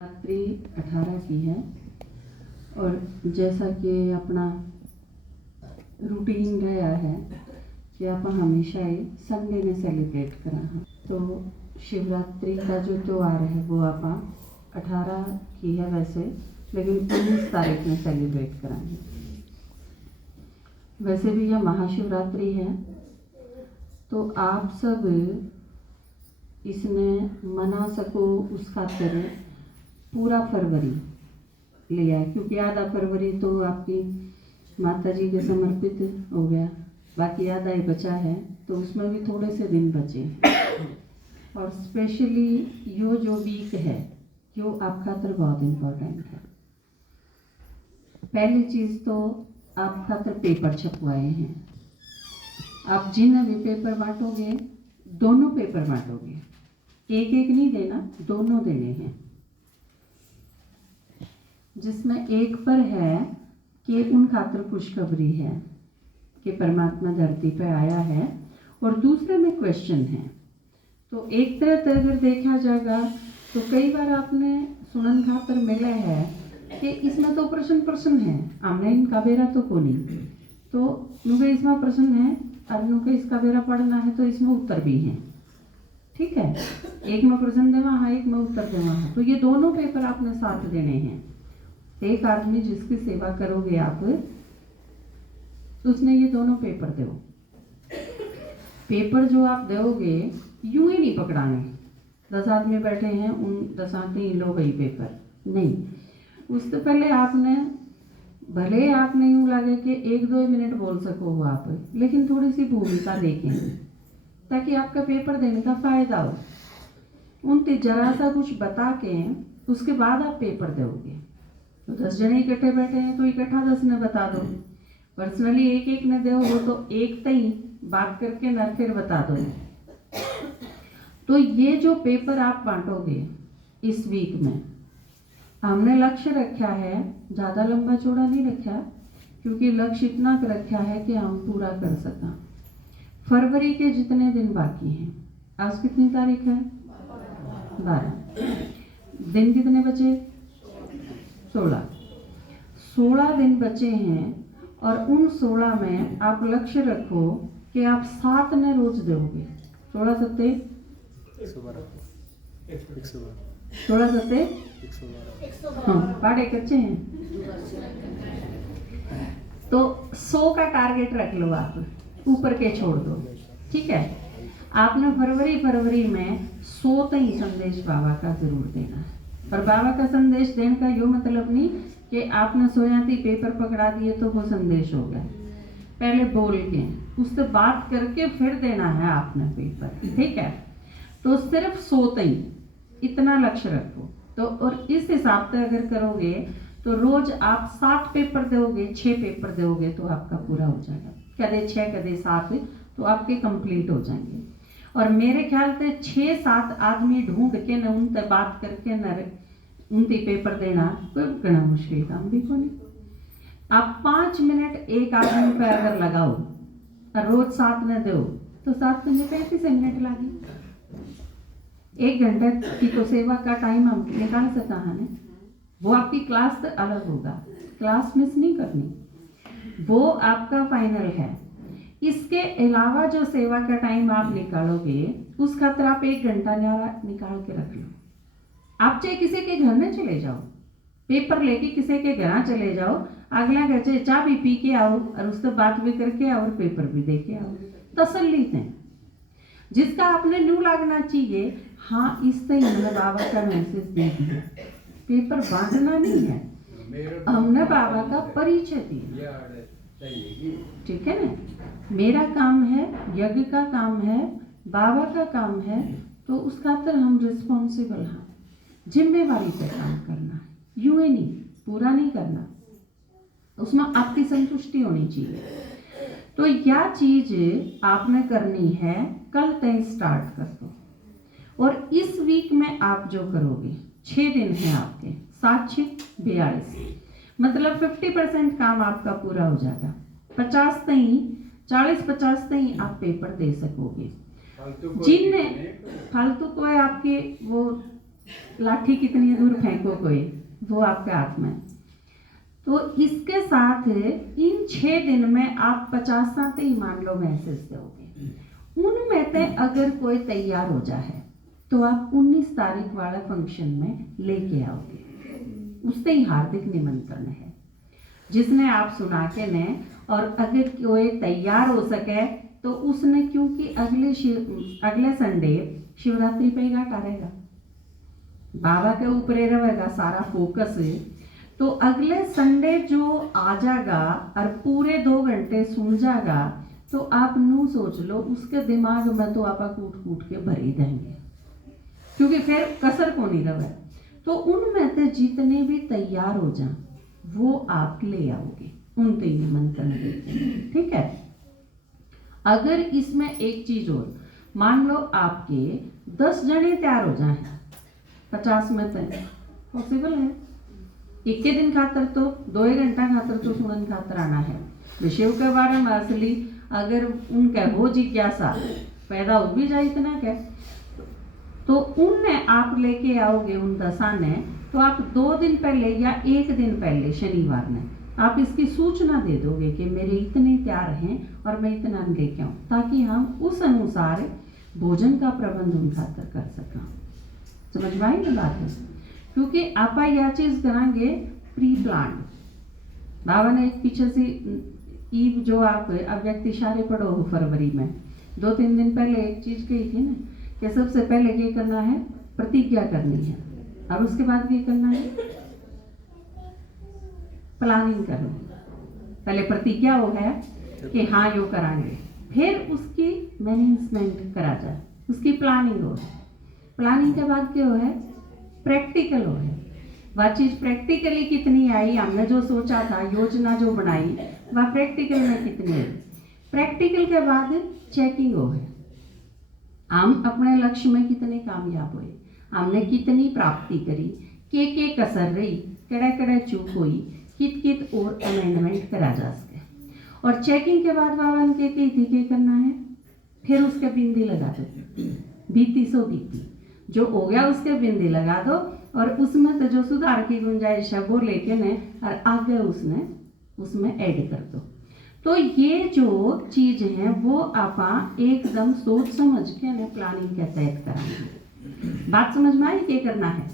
रात्रि 18 की है और जैसा कि अपना रूटीन रहा है कि आप हमेशा ही संडे ने सेलिब्रेट करा हाँ तो शिवरात्रि का जो त्यौहार है वो आप 18 की है वैसे, लेकिन 19 तारीख में सेलिब्रेट कराएंगे। वैसे भी यह महाशिवरात्रि है तो आप सब इसने मना सको उस खातिर पूरा फरवरी लिया है, क्योंकि आधा फरवरी तो आपकी माता जी के समर्पित हो गया, बाकी आधा ही बचा है तो उसमें भी थोड़े से दिन बचे। और स्पेशली यो जो वीक है यो आप खातर बहुत इम्पोर्टेंट है। पहली चीज़ तो आप खातर पेपर छपवाए हैं। आप जिन भी पेपर बांटोगे दोनों पेपर बांटोगे, एक एक नहीं देना, दोनों देने हैं। जिसमें एक पर है कि उन खातर खुशखबरी है कि परमात्मा धरती पर आया है, और दूसरे में क्वेश्चन है। तो एक तरह अगर देखा जाएगा तो कई बार आपने सुनन खातर मिला है कि इसमें तो प्रश्न है, हमने इनका बेरा तो को नहीं, तो नुके इसमें प्रश्न है और नुके इसका बेरा पढ़ना है तो इसमें उत्तर भी हैं। ठीक है, एक में प्रश्न देवा है, एक में उत्तर देवा है, तो ये दोनों पेपर आपने साथ देने हैं। एक आदमी जिसकी सेवा करोगे आप उसने ये दोनों पेपर दो। पेपर जो आप दोगे यूं ही नहीं पकड़ाने, 10 आदमी बैठे हैं उन 10 आदमी लो गई पेपर नहीं। उससे पहले आपने भले आपने यूं लगे कि 1-2 मिनट बोल सको हो आप, लेकिन थोड़ी सी भूमिका देखें ताकि आपका पेपर देने का फायदा हो। उन जरा सा कुछ बता के उसके बाद आप पेपर दोगे। तो 10 जने इकट्ठे बैठे हैं तो इकट्ठा 10 ने बता दो, पर्सनली एक एक ने दो वो तो एक तई बात करके न फिर बता दो। तो ये जो पेपर आप बांटोगे इस वीक में, हमने लक्ष्य रखा है, ज़्यादा लंबा चौड़ा नहीं रखा, क्योंकि लक्ष्य इतना रखा है कि हम पूरा कर सकें। फरवरी के जितने दिन बाकी हैं, आज कितनी तारीख है? 12 दिन कितने बचे? 16 दिन बचे हैं, और उन 16 में आप लक्ष्य रखो कि आप 7 ने रोज दोगे। 16 सत्ते 16 सत्ते हाँ पाड़े कच्चे हैं तो 100 का टारगेट रख लो, आप ऊपर के छोड़ दो। ठीक है, आपने फरवरी में 100 तई संदेश बाबा का जरूर देना है। पर बाबा का संदेश देने का यो मतलब नहीं कि आपने सोयाती पेपर पकड़ा दिए तो वो संदेश हो गया। पहले बोल के उससे बात करके फिर देना है आपने पेपर। ठीक है, तो सिर्फ 100 तई इतना लक्ष्य रखो। तो और इस हिसाब से अगर करोगे तो रोज आप 7 पेपर दोगे, 6 पेपर दोगे तो आपका पूरा हो जाएगा। कदे 6 कदे 7 तो आपके कंप्लीट हो जाएंगे। और मेरे ख्याल से 6-7 आदमी ढूंढ के न उनसे बात करके न उनसे पेपर देना कोई घना मुश्किल काम भी को नहीं। आप 5 मिनट एक आदमी पर अगर लगाओ और रोज 7 न दो तो 7 में 35 मिनट लगी। 1 घंटे की तो सेवा का टाइम हम निकाल सकते हैं। वो आपकी क्लास से अलग होगा, क्लास मिस नहीं करनी, वो आपका फाइनल है। इसके अलावा जो सेवा का टाइम आप निकालोगे उस खातिर आप 1 घंटा निकाल के रख लो। आप चाहे किसी के घर में चले जाओ, पेपर लेके किसी के घर चले जाओ, अगला घर चाहे चाय भी पी के आओ और उससे बात भी करके आओ और पेपर भी दे के आओ, तसल्ली से। जिसका आपने न्यू लगना चाहिए, हाँ इस से हमने बाबा का मैसेज दे दिया, पेपर बांटना नहीं है, हमने बाबा का परिचय दिया। ठीक है ना, मेरा काम है, यज्ञ का काम है, बाबा का काम है, तो उस खातर हम रिस्पॉन्सिबल हैं, जिम्मेवारी पे काम करना है, यूं ही नहीं पूरा नहीं करना, उसमें आपकी संतुष्टि होनी चाहिए। तो यह चीज आपने करनी है, कल तय स्टार्ट कर दो। और इस वीक में आप जो करोगे 6 दिन हैं आपके, 7-6-42 मतलब 50% काम आपका पूरा हो जाएगा। 40-50 तई आप पेपर दे सकोगे। जिनने फालतू को आपके वो लाठी कितनी दूर फेंको कोई, वो आपके हाथ में। तो इसके साथ इन 6 दिन में आप 50 साथ ही मान लो मैसेज दोगे। उनमें से अगर कोई तैयार हो जाए तो आप 19 तारीख वाला फंक्शन में लेके आओगे। उससे ही हार्दिक निमंत्रण है जिसने आप सुना के ने। और अगर कोई तैयार हो सके तो उसने, क्योंकि अगले संडे शिवरात्रि पे ही घाट आ रहेगा, बाबा के ऊपर रहेगा सारा फोकस है। तो अगले संडे जो आ जाएगा और पूरे 2 घंटे सुन जाएगा तो आप नू सोच लो उसके दिमाग में तो आप कूट कूट के भर ही देंगे, क्योंकि फिर कसर को नहीं रहे। तो उनमें से जितने भी तैयार हो जाए वो आप ले आओगे, उनके निमंत्रण देते, ठीक है। अगर इसमें एक चीज और, मान लो आपके 10 जने तैयार हो जाए 50 में तो पॉसिबल है। एक के दिन खातर तो 2 घंटा खातर तो सुनन खातर आना है विषय के बारे में। असली अगर उनका वो जिज्ञासा पैदा हो भी जाए इतना क्या, तो उनने आप लेके आओगे उन 10 ने। तो आप 2 दिन पहले या 1 दिन पहले शनिवार ने आप इसकी सूचना दे दोगे कि मेरे इतने तैयार हैं और मैं इतना लेके आऊँ, ताकि हम उस अनुसार भोजन का प्रबंध उन खातर कर सकें। समझ में आई ना बात है? क्योंकि आप यह चीज़ कराएंगे प्री प्लान। बाबा ने एक पीछे से ईव जो आप अव्यक्त इशारे पढ़ो फरवरी में 2-3 दिन पहले एक चीज़ कही थी ना कि सबसे पहले ये करना है, प्रतिज्ञा करनी है, और उसके बाद ये करना है, प्लानिंग करनी। पहले प्रतिज्ञा हो गया कि हाँ यो कराएंगे, फिर उसकी मैनेजमेंट करा जाए, उसकी प्लानिंग हो। प्लानिंग के बाद क्या हो है, प्रैक्टिकल हो है। वह चीज़ प्रैक्टिकली कितनी आई, हमने जो सोचा था, योजना जो बनाई, वह प्रैक्टिकल में कितनी आई। प्रैक्टिकल के बाद चेकिंग हो है, हम अपने लक्ष्य में कितने कामयाब हुए, हमने कितनी प्राप्ति करी, के कसर रही, कड़े कड़े चूक हुई, कित और अमेंडमेंट करा जा सके। और चेकिंग के बाद बाबा ने के करना है, फिर उसके बिंदी लगा दो, बीती सो बीती, जो हो गया उसके बिंदी लगा दो, और उसमें तो जो सुधार की गुंजाइश है वो लेके ने और आगे उसमें ऐड कर दो। तो ये जो चीज़ है वो आप एकदम सोच समझ के ने प्लानिंग के तहत कराएंगे। बात समझ में आई क्या करना है?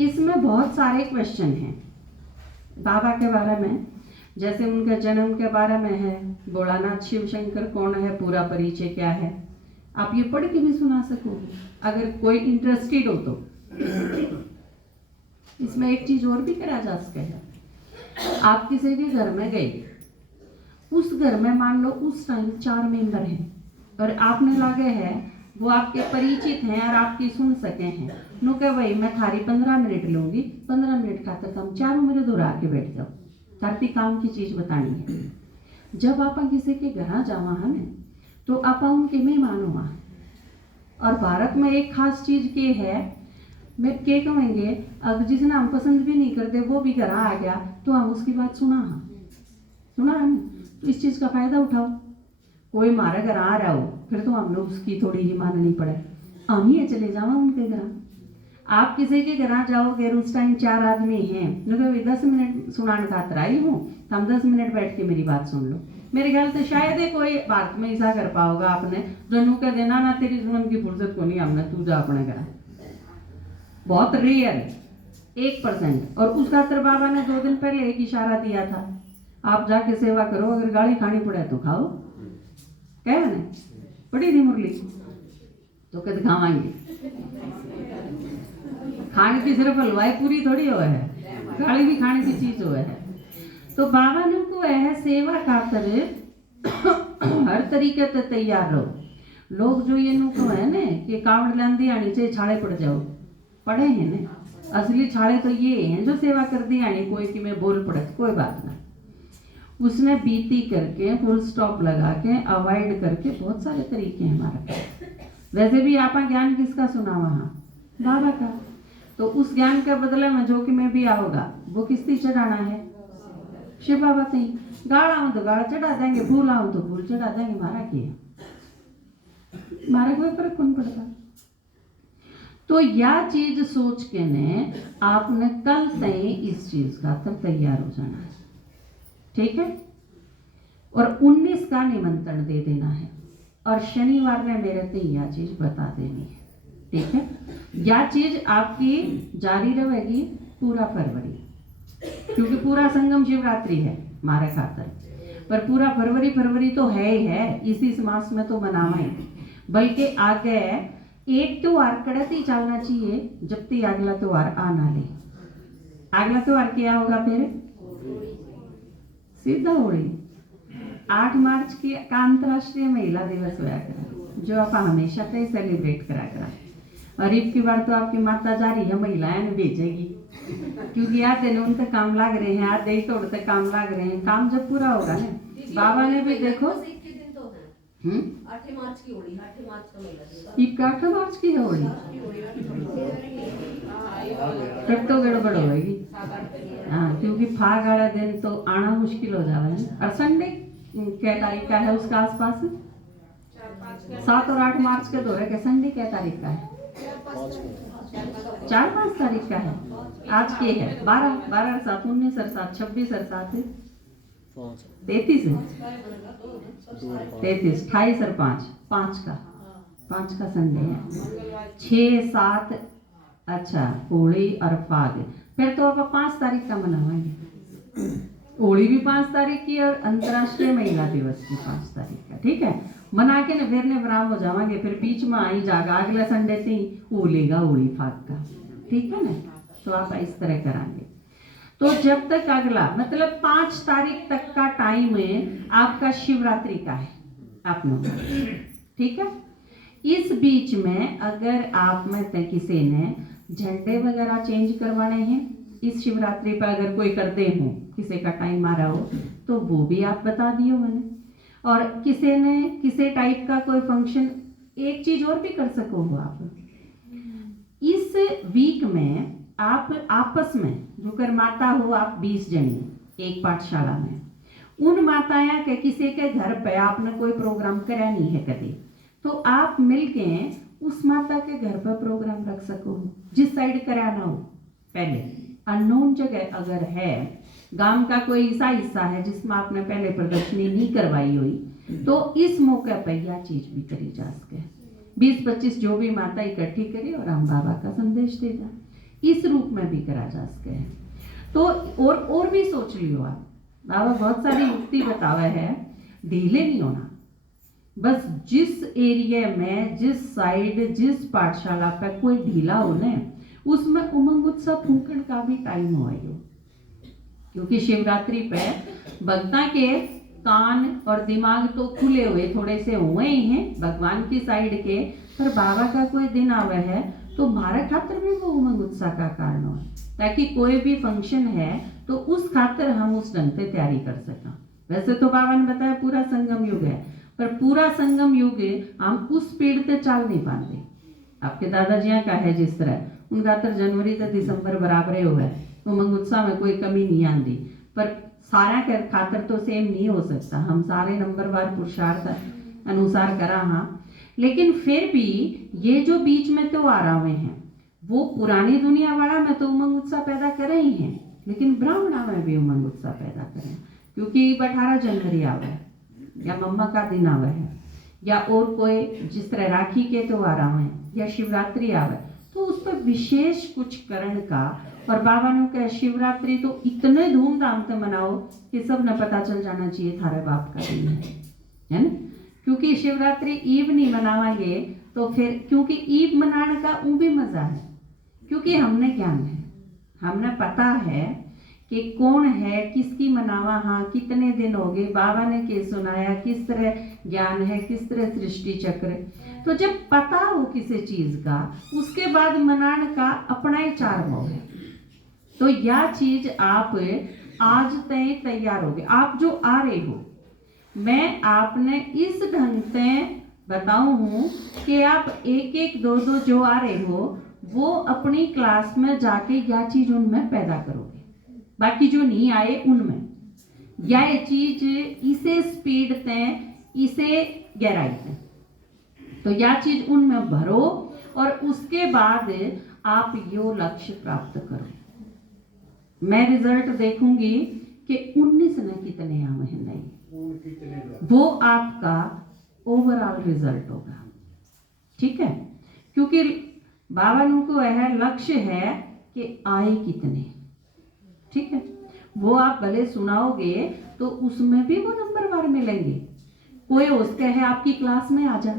इसमें बहुत सारे क्वेश्चन हैं बाबा के बारे में, जैसे उनके जन्म के बारे में है, भोलानाथ शिव शंकर कौन है, पूरा परिचय क्या है, आप ये पढ़ के भी सुना सकोगे अगर कोई इंटरेस्टेड हो तो। इसमें एक चीज और भी करा जा सके है, आप किसी के घर में गए, उस घर में मान लो उस टाइम 4 मेंबर हैं और आपने लागे है वो आपके परिचित हैं और आपकी सुन सके हैं, नो कह भाई मैं थारी 15 मिनट लूंगी, 15 मिनट खातर तुम चारों मेरे दूर आके बैठ जाओ, ताकि काम की चीज बतानी है। जब आप किसी के घर जावा है ना तो आप उनके मेहमान हुआ। और भारत में एक खास चीज के है, मैं क्या कहेंगे, अगर जिसने हम पसंद भी नहीं करते वो भी घर आ गया तो हम उसकी बात सुना है ना, तो इस चीज का फायदा उठाओ। कोई हमारे घर आ रहा हो फिर तो हम लोग उसकी थोड़ी ही माननी पड़े, हम ही चले जावा उनके घर। आप किसी के घर जाओगे उस टाइम 4 आदमी हैं, जो 10 मिनट सुनाने खातर आई हूँ, हम 10 मिनट बैठ के मेरी बात सुन लो। मेरे ख्याल से शायद ही कोई भारत में ऐसा कर पाओगा आपने जो नू कह देना ना तेरी सुनन की फुर्सत को नहीं, हमने तू जा अपने घर। बहुत रेयर 1%। और उस खातर बाबा ने 2 दिन पहले एक इशारा दिया था, आप जाके सेवा करो, अगर गाली खानी पड़े तो खाओ। क्या है ना, पड़ी थी मुरली तो कद खावाएंगे, खाने की सिर्फ हलवाई पूरी थोड़ी हो है, गाली भी खाने की चीज हो है। तो बाबा ने को है सेवा खातर हर तरीके से तैयार रहो। लोग जो ये नु को है ना कि कावड़ लांदी आनी चाहिए, छाड़े पड़ जाओ, पड़े हैं ना, असली छाड़े तो ये हैं जो सेवा कर दी आनी, कोई कि मैं बोल पड़े कोई बात ना, उसने बीती करके फुल स्टॉप लगा के अवॉइड करके बहुत सारे तरीके हैं हमारे पास। वैसे भी आपा ज्ञान किसका सुना वहाँ, बाबा का। तो उस ज्ञान के बदले में जो कि मैं भी आओगा वो किसती चढ़ाना है, शिव बाबा थी। गाड़ आऊं तो गाड़ चढ़ा देंगे, फूल आऊं तो फूल चढ़ा देंगे, मारा किया, मारा कोई फर्क कौन पड़ता। तो यह चीज सोच के ने आपने कल से इस चीज का तैयार हो जाना है, ठीक है। और 19 का निमंत्रण दे देना है और शनिवार ने मेरे को यह चीज बता देनी है, ठीक है। यह चीज आपकी जारी रहेगी पूरा फरवरी, क्योंकि पूरा संगम शिवरात्रि है मारे खातर, पर पूरा फरवरी तो है ही है, इसी मास में तो मनावा ही, बल्कि आगे एक त्योहार कड़ती चलना चाहिए जब तक अगला त्योहार आना ले। अगला त्योहार क्या होगा फिर? सीधा होली। 8 मार्च की का अंतर्राष्ट्रीय महिला दिवस होया करा, जो आप हमेशा से सेलिब्रेट करा करा। और की बार तो आपकी माता जा रही है, महिलाएं भेजेगी, क्योंकि याद दिन उनसे काम लाग रहे हैं, आज दही तोड़ते काम लाग रहे हैं। काम जब पूरा होगा ना, बाबा ने भी देखो 8 मार्च की होली, 8 मार्च का महिला दिवस। ईद का 8 मार्च की है होली, तब तो गड़बड़ होगी। हाँ, क्योंकि फाग वाला दिन तो आना मुश्किल हो जावा है। और संडे क्या तारीख का है उसका आसपास? 7 और 8 मार्च के दौरे के संडे क्या तारीख का है? 4-5 तारीख का है। आज के है 12 7 19 7 26 7 33 है, 33 28 और 5 का संडे है। 6 7 अच्छा होली और फाग, फिर तो अब 5 तारीख का मनाएंगे। होली भी 5 तारीख की और अंतर्राष्ट्रीय महिला दिवस भी 5 तारीख का, ठीक है। मना के न फिर ने बराम हो जावांगे, फिर बीच में आई जागा अगला संडे से ही होलेगा होली फाग का, ठीक है ना। तो आप इस तरह कराएंगे। तो जब तक अगला मतलब 5 तारीख तक का टाइम है आपका शिवरात्रि का है आप लोग, ठीक है। इस बीच में अगर आप में से किसी ने झंडे वगैरह चेंज करवाने हैं इस शिवरात्रि पर, अगर कोई कर दे हो, किसी का टाइम आ रहा हो तो वो भी आप बता दियो मैंने। और किसी ने किसी टाइप का कोई फंक्शन, एक चीज और भी कर सको हो आप इस वीक में, आप आपस में जो कर माता हो आप 20 जने एक पाठशाला में, उन माताएं के किसी के घर पे आपने कोई प्रोग्राम करा नहीं है कभी, तो आप मिलके उस माता के घर पर प्रोग्राम रख सको जिस साइड कराना हो। पहले अननोन जगह अगर है, गांव का कोई ऐसा हिस्सा है जिसमें आपने पहले प्रदर्शनी नहीं करवाई हुई, तो इस मौके पर यह चीज भी करी जा सके। 20-25 जो भी माता इकट्ठी करे और हम बाबा का संदेश दे जा, इस रूप में भी करा जा सके। तो और भी सोच लियो आप, बाबा बहुत सारी युक्ति बतावे है, ढीले नहीं होना। बस जिस एरिया में, जिस साइड, जिस पाठशाला पे कोई ढीला हो ना, उसमें उमंग उत्सव फूंकण का भी टाइम हो, क्योंकि शिवरात्रि पे भक्ता के कान और दिमाग तो खुले हुए थोड़े से हुए ही हैं भगवान की साइड के, पर बाबा का कोई दिन आवे है तो हमारे खातर भी वो उमंग उत्साह का कारण हो, ताकि कोई भी फंक्शन है तो उस खातर हम उस ढंग से तैयारी कर सकें। वैसे तो बाबा ने बताया पूरा संगम युग है, पर पूरा संगम युग हम उस स्पीड से चल नहीं पाते। आपके दादाजी का है जिस तरह, उनका तो जनवरी से दिसंबर बराबर हो गए, उमंग उत्साह में कोई कमी नहीं आती, पर सारा के खातर तो सेम नहीं हो सकता। हम सारे नंबरवार पुरुषार्थ अनुसार करा, हाँ, लेकिन फिर भी ये जो बीच में तो आ रहे हैं वो पुरानी दुनिया वाला में तो उमंग उत्साह पैदा कर रही हैं, लेकिन ब्राह्मणा में भी उमंग उत्साह पैदा करें, क्योंकि 18 जनवरी आवे है या मम्मा का दिन आवे है, या और कोई जिस तरह राखी के त्योहार आवे या शिवरात्रि आवे, तो उस पर विशेष कुछ करण का। और बाबा ने कहा शिवरात्रि तो इतने धूमधाम से मनाओ कि सब ने पता चल जाना चाहिए थारे बाप का दिन है ना, क्योंकि शिवरात्रि ईव नहीं मनावांगे तो फिर, क्योंकि ईव मनाने का वो भी मजा है, क्योंकि हमने ज्ञान है, हमने पता है कि कौन है, किसकी मनावा, हाँ कितने दिन हो गए, बाबा ने क्या सुनाया, किस तरह ज्ञान है, किस तरह सृष्टि चक्र। तो जब पता हो किसी चीज का, उसके बाद मनाने का अपना ही चार्म हो है। तो यह चीज आप आज तय तैयार हो गए, आप जो आ रहे हो, मैं आपने इस ढंग से बताऊं हूं कि आप 1-1 2-2 जो आ रहे हो वो अपनी क्लास में जाके यह चीज उनमें पैदा करोगे, बाकी जो नहीं आए उनमें यह चीज इसे स्पीड से, इसे गहराई से, तो यह चीज उनमें भरो और उसके बाद आप यो लक्ष्य प्राप्त करो। मैं रिजल्ट देखूंगी कि 19 ने कितने आए हैं, नहीं, वो आपका ओवरऑल रिजल्ट होगा। ठीक है, क्योंकि बाबा नु को यह लक्ष्य है कि आए कितने। ठीक है, वो आप भले सुनाओगे तो उसमें भी वो नंबरवार मिलेंगे। कोई उसका है आपकी क्लास में आ जा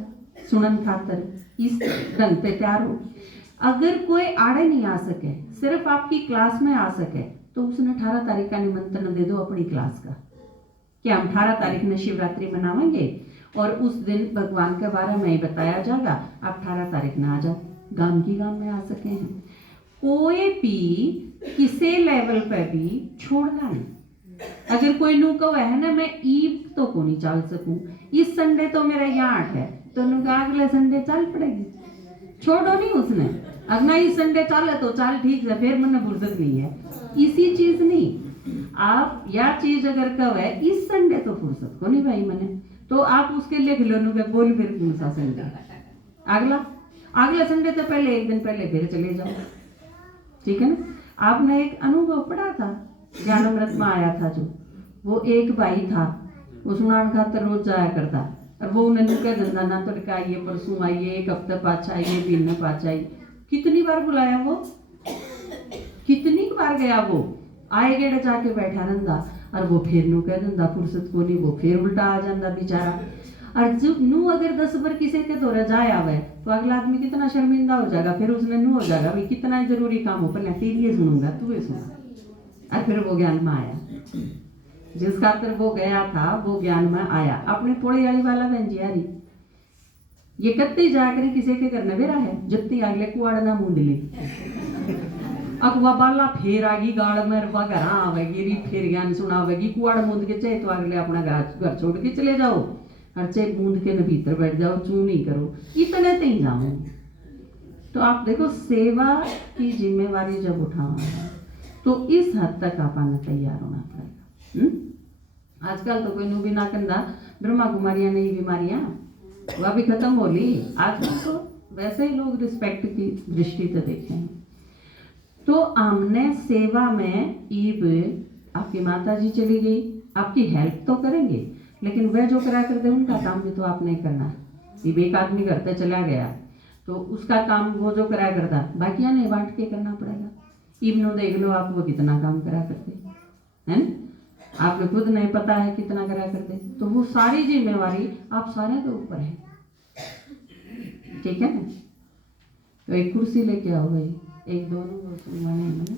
सुनन खातर, इस ढंग पे तैयार हो। अगर कोई आड़े नहीं आ सके, सिर्फ आपकी क्लास में आ सके, तो उसने 18 तारीख का निमंत्रण दे दो अपनी क्लास का कि हम 18 तारीख में शिवरात्रि मनावेंगे और उस दिन भगवान के बारे में ही बताया जाएगा, आप 18 तारीख में आ जाओ। गांव की गांव में आ सके हैं। कोई भी किसी लेवल पे भी छोड़ना नहीं। अगर कोई नू कहो है ना मैं ईब तो को नहीं चल सकूं, इस संडे तो मेरा यहाँ है, तो नू का अगले संडे चल पड़ेगी। छोड़ो नहीं उसने, अगला इस संडे चले तो चल ठीक है, फिर मैंने फुर्सत नहीं है, इसी चीज नहीं। आप या चीज अगर कहो है इस संडे तो फुर्सत को नहीं भाई मैंने, तो आप उसके लिए खिलौनों के बोल फिर कौन सा संडे, अगला संडे तो पहले एक दिन पहले फिर चले जाओ। ठीक है ना। आपने एक अनुभव पढ़ा था, ज्ञानामृत में आया था, जो वो एक भाई था, वो सुनान खातर रोज जाया करता, और वो उन्हें कह देता ना तो आइए परसों आइए, एक हफ्ते पाछा आइए, दिन में पाछा आइए। कितनी बार बुलाया वो, कितनी बार गया वो, आए गेड़े जाके बैठा रहता, और वो फिर नू कह देता फुर्सत को नहीं, वो फिर उल्टा आ जाता बेचारा। और जब नू अगर 10 बार किसी के दौरे जाए आवे तो अगला आदमी कितना शर्मिंदा हो जाएगा, फिर उसने नू हो जाएगा भाई कितना जरूरी काम हो, पहले तेरी ये सुनूंगा तू ये सुना। और फिर वो ज्ञान में आया, जिस खातर वो गया था वो ज्ञान में आया। अपने पोड़ी वाली वाला बहन जी यारी ये कत्ते जाकर किसी के करने बेरा है, जत्ती अगले कुआड़ ना मूंद ली अगवा बाला फिर आगी गाड़ में रवा घर आवेगी, री फिर ज्ञान सुनावेगी, कुआड़ मूंद के चाहे तो अगले अपना घर छोड़ के चले जाओ, और चाहे बूंद के न भीतर बैठ जाओ, चू नहीं करो, इतने तक जाओ। तो आप देखो सेवा की जिम्मेवारी जब उठाओ तो इस हद तक आपने तैयार होना पड़ेगा। आजकल तो कोई नू भी ना कंधा ब्रह्मा कुमारियां नहीं बीमारियां वह भी खत्म हो ली। आजकल तो वैसे ही लोग रिस्पेक्ट की दृष्टि से देखें। तो हमने सेवा में ईब आपकी माता जी चली गई, आपकी हेल्प तो करेंगे, लेकिन वह जो करा करते उनका काम भी तो आपने करना है। एक आदमी घर पे चला गया तो उसका काम वो जो करा करता, बाकी नहीं बांट के करना पड़ेगा। इब्नो देख लो आप, वो कितना काम करा करते है ना, आपको खुद नहीं पता है कितना करा करते, तो वो सारी जिम्मेवारी आप सारे के ऊपर है। ठीक है ना। तो एक कुर्सी लेके आओ भाई, एक दोनों मैंने